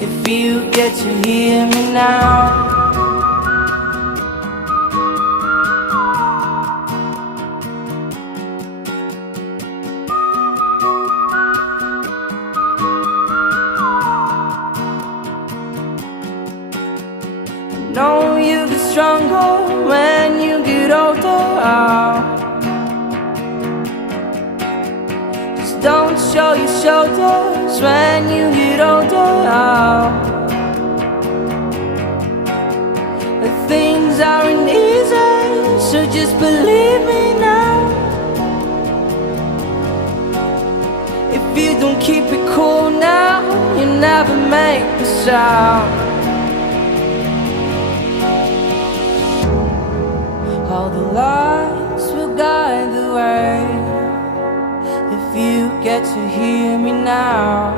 if you get to hear me now. I know you get stronger when you get older. Just don't show your shoulders when you get older. Things aren't easy, so just believe me now. If you don't keep it cool now, you never make a sound. All the lights will guide the way if you get to hear me now.